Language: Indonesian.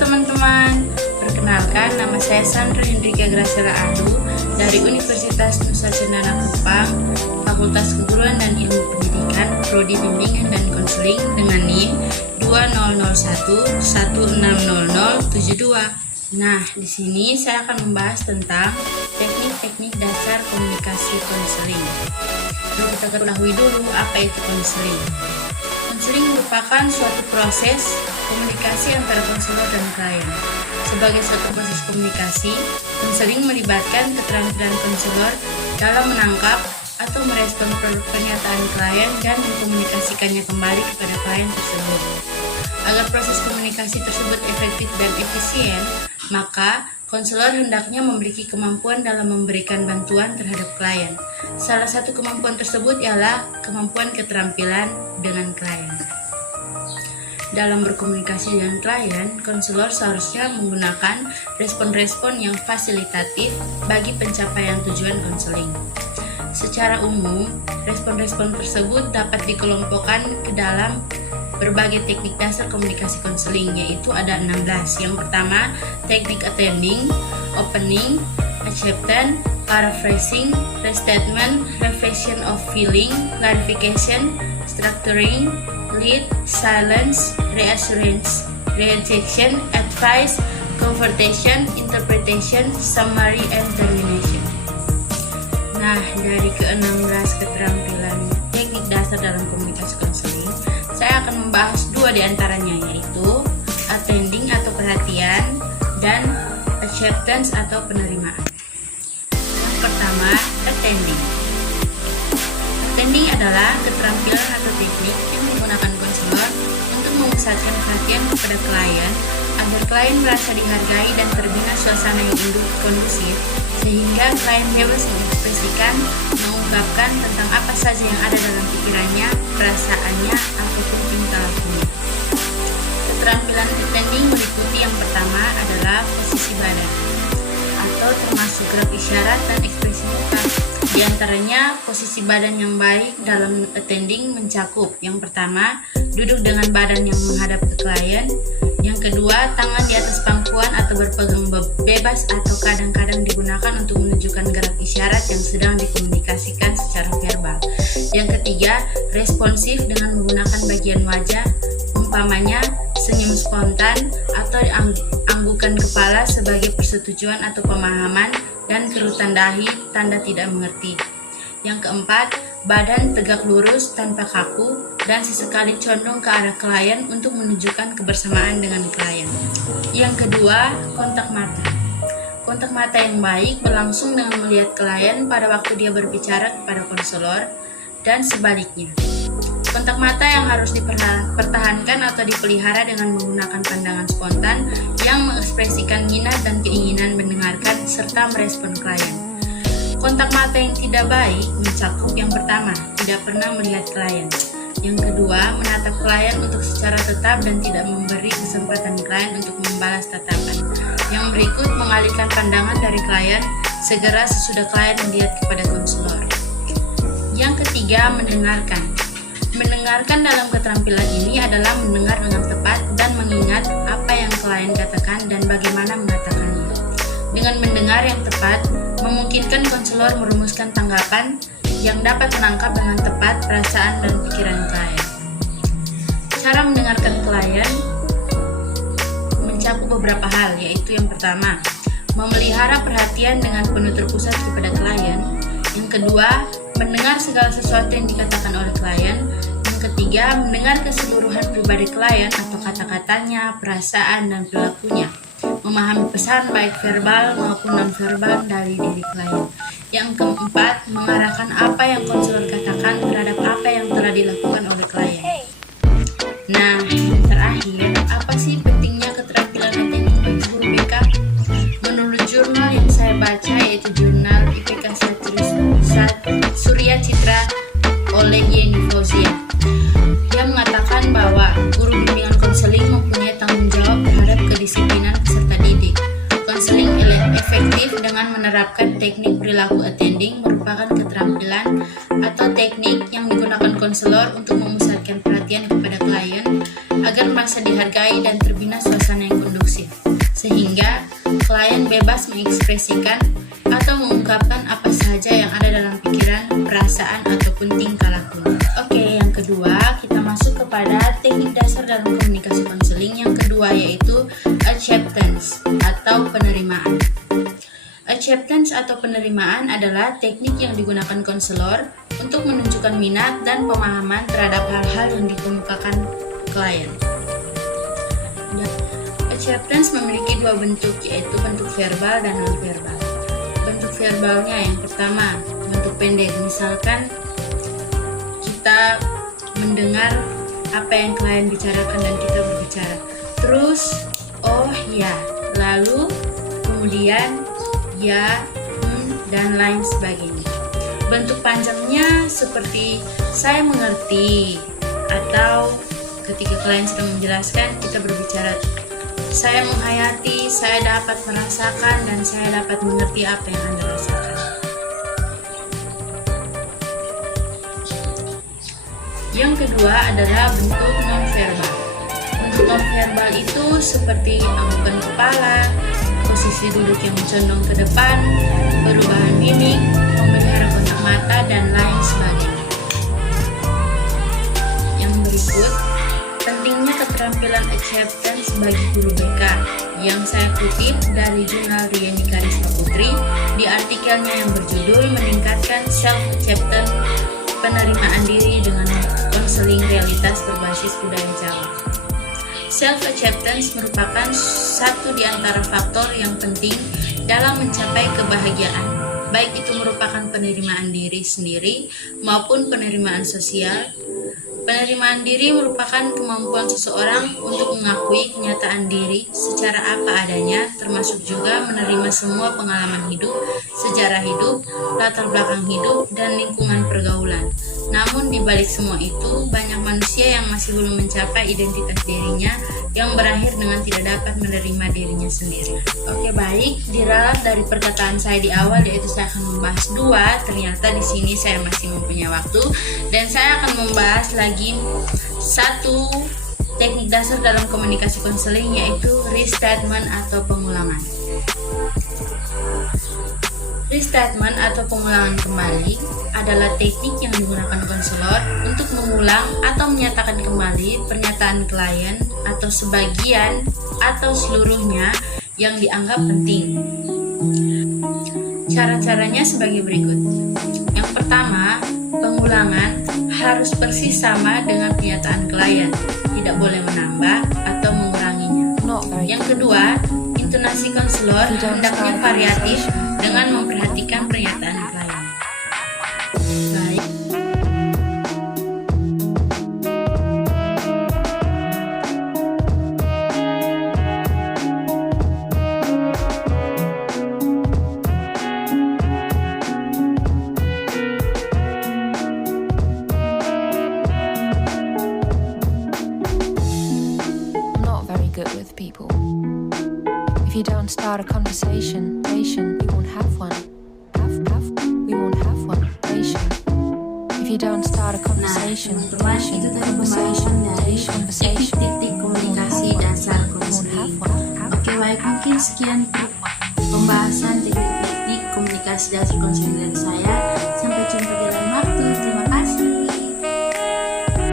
teman-teman, perkenalkan nama saya Sandra Hendrika Graciela Adu dari Universitas Nusa Cendana Kupang, Fakultas Keguruan dan Ilmu Pendidikan, Prodi Bimbingan dan Konseling dengan NIM 2001160072. Nah, di sini saya akan membahas tentang teknik-teknik dasar komunikasi konseling. Kita ketahui dulu apa itu konseling. Konseling merupakan suatu proses komunikasi antara konselor dan klien. Sebagai suatu proses komunikasi, konseling melibatkan keterampilan konselor dalam menangkap atau merespon pernyataan klien dan mengkomunikasikannya kembali kepada klien tersebut. Agar proses komunikasi tersebut efektif dan efisien, maka konselor hendaknya memiliki kemampuan dalam memberikan bantuan terhadap klien. Salah satu kemampuan tersebut ialah kemampuan keterampilan dengan klien. Dalam berkomunikasi dengan klien, konselor seharusnya menggunakan respon-respon yang fasilitatif bagi pencapaian tujuan konseling. Secara umum, respon-respon tersebut dapat dikelompokkan ke dalam berbagai teknik dasar komunikasi konseling, yaitu ada 16. Yang pertama, teknik attending, opening, acceptance, paraphrasing, restatement, reflection of feeling, clarification, structuring, lead, silence, reassurance, rejection, advice, confrontation, interpretation, summary, and termination. Nah, dari ke-16 keterampilan teknik dasar dalam komunikasi konseling, saya akan membahas 2 diantaranya, yaitu attending atau perhatian dan acceptance atau penerimaan. Yang pertama, attending. Attending adalah keterampilan atau teknik yang menggunakan konselor untuk memusatkan perhatian kepada klien agar klien merasa dihargai dan terbina suasana yang kondusif, sehingga klien bebas mengekspresikan, mengungkapkan tentang apa saja yang ada dalam pikirannya, perasaannya, ataupun tingkah lakunya. Keterampilan attending meliputi yang pertama adalah posisi badan, atau termasuk gerak isyarat dan ekspresi muka. Di antaranya, posisi badan yang baik dalam attending mencakup yang pertama, duduk dengan badan yang menghadap ke klien. Yang kedua, tangan di atas pangkuan atau berpegang bebas atau kadang-kadang digunakan untuk menunjukkan gerak isyarat yang sedang dikomunikasikan secara verbal. Yang ketiga, responsif dengan menggunakan bagian wajah, umpamanya senyum spontan atau anggukan kepala sebagai persetujuan atau pemahaman, dan kerutan dahi tanda tidak mengerti. Yang keempat, badan tegak lurus tanpa kaku dan sesekali condong ke arah klien untuk menunjukkan kebersamaan dengan klien. Yang kedua, kontak mata. Kontak mata yang baik berlangsung dengan melihat klien pada waktu dia berbicara kepada konselor dan sebaliknya. Kontak mata yang harus dipertahankan atau dipelihara dengan menggunakan pandangan spontan yang mengekspresikan minat dan keinginan mendengarkan serta merespon klien. Kontak mata yang tidak baik mencakup yang pertama, tidak pernah melihat klien. Yang kedua, menatap klien untuk secara tetap dan tidak memberi kesempatan klien untuk membalas tatapan. Yang berikut, mengalihkan pandangan dari klien segera sesudah klien melihat kepada konselor. Yang ketiga, mendengarkan. Mendengarkan dalam keterampilan ini adalah mendengar dengan tepat dan mengingat apa yang klien katakan dan bagaimana mengatakannya. Dengan mendengar yang tepat, memungkinkan konselor merumuskan tanggapan yang dapat menangkap dengan tepat perasaan dan pikiran klien. Cara mendengarkan klien mencakup beberapa hal, yaitu yang pertama, memelihara perhatian dengan penuh terpusat kepada klien. Yang kedua, mendengar segala sesuatu yang dikatakan oleh klien. Yang ketiga, mendengar keseluruhan pribadi klien atau kata-katanya, perasaan, dan perilakunya. Memahami pesan baik verbal maupun non-verbal dari diri klien. Yang keempat, mengarahkan apa yang konselor katakan terhadap apa yang telah dilakukan oleh klien. Nah, yang terakhir, apa sih pentingnya keterampilan attending bagi guru BK? Menurut jurnal yang saya baca, yaitu jurnal IPK Surya Citra oleh Yeni Fauzia, dia mengatakan bahwa guru bimbingan konseling mempunyai tanggung jawab terhadap kedisiplinan peserta didik. Konseling efektif dengan menerapkan teknik perilaku attending merupakan keterampilan atau teknik yang digunakan konselor untuk memusatkan perhatian kepada klien agar merasa dihargai dan terbina suasana yang kondusif. sehingga klien bebas mengekspresikan atau mengungkapkan apa saja yang ada dalam pikiran, perasaan, ataupun tingkah laku. Oke, yang kedua kita masuk kepada teknik dasar dalam komunikasi konseling. Yang kedua yaitu acceptance atau penerimaan. Acceptance atau penerimaan adalah teknik yang digunakan konselor untuk menunjukkan minat dan pemahaman terhadap hal-hal yang dikemukakan klien. Acceptance memiliki dua bentuk, yaitu bentuk verbal dan non-verbal. Bentuk verbalnya yang pertama, bentuk pendek. Misalkan kita mendengar apa yang klien bicarakan dan kita berbicara. Terus, oh ya, lalu kemudian ya, dan lain sebagainya. Bentuk panjangnya seperti saya mengerti, atau ketika klien sedang menjelaskan kita berbicara saya menghayati, saya dapat merasakan, dan saya dapat mengerti apa yang Anda rasakan. Yang kedua adalah bentuk non-verbal. Bentuk non-verbal itu seperti anggukan kepala, posisi duduk yang condong ke depan, perubahan mimik, memelihara kontak mata, dan lain sebagainya. Yang berikut, pentingnya keterampilan acceptance bagi guru BK, yang saya kutip dari jurnal Rieni Karisma Putri di artikelnya yang berjudul Meningkatkan Self-Acceptance Penerimaan Diri dengan Konseling Realitas Berbasis Budaya Jawa. Self-acceptance merupakan satu di antara faktor yang penting dalam mencapai kebahagiaan, baik itu merupakan penerimaan diri sendiri maupun penerimaan sosial. Penerimaan diri merupakan kemampuan seseorang untuk mengakui kenyataan diri secara apa adanya, termasuk juga menerima semua pengalaman hidup, sejarah hidup, latar belakang hidup, dan lingkungan pergaulan. Namun di balik semua itu, banyak manusia yang masih belum mencapai identitas dirinya yang berakhir dengan tidak dapat menerima dirinya sendiri. Oke, baik, diralat dari perkataan saya di awal, yaitu saya akan membahas dua. Ternyata di sini saya masih mempunyai waktu, dan saya akan membahas lagi satu teknik dasar dalam komunikasi konseling, yaitu restatement atau pengulangan. Restatement atau pengulangan kembali adalah teknik yang digunakan konselor untuk mengulang atau menyatakan kembali pernyataan klien atau sebagian atau seluruhnya yang dianggap penting. Cara-caranya sebagai berikut. Yang pertama, pengulangan harus persis sama dengan pernyataan klien, tidak boleh menambah atau menguranginya. Yang kedua, intonasi konselor hendaknya variatif dengan memperhatikan pernyataan klien. Baik. With people. If you don't start a conversation, you won't have one. We won't have one. If you don't start a conversation, Itu tadi pembahasan dari teknik komunikasi dasar konseling. Oke, baik, mungkin sekian pembahasan teknik komunikasi dasar konseling dari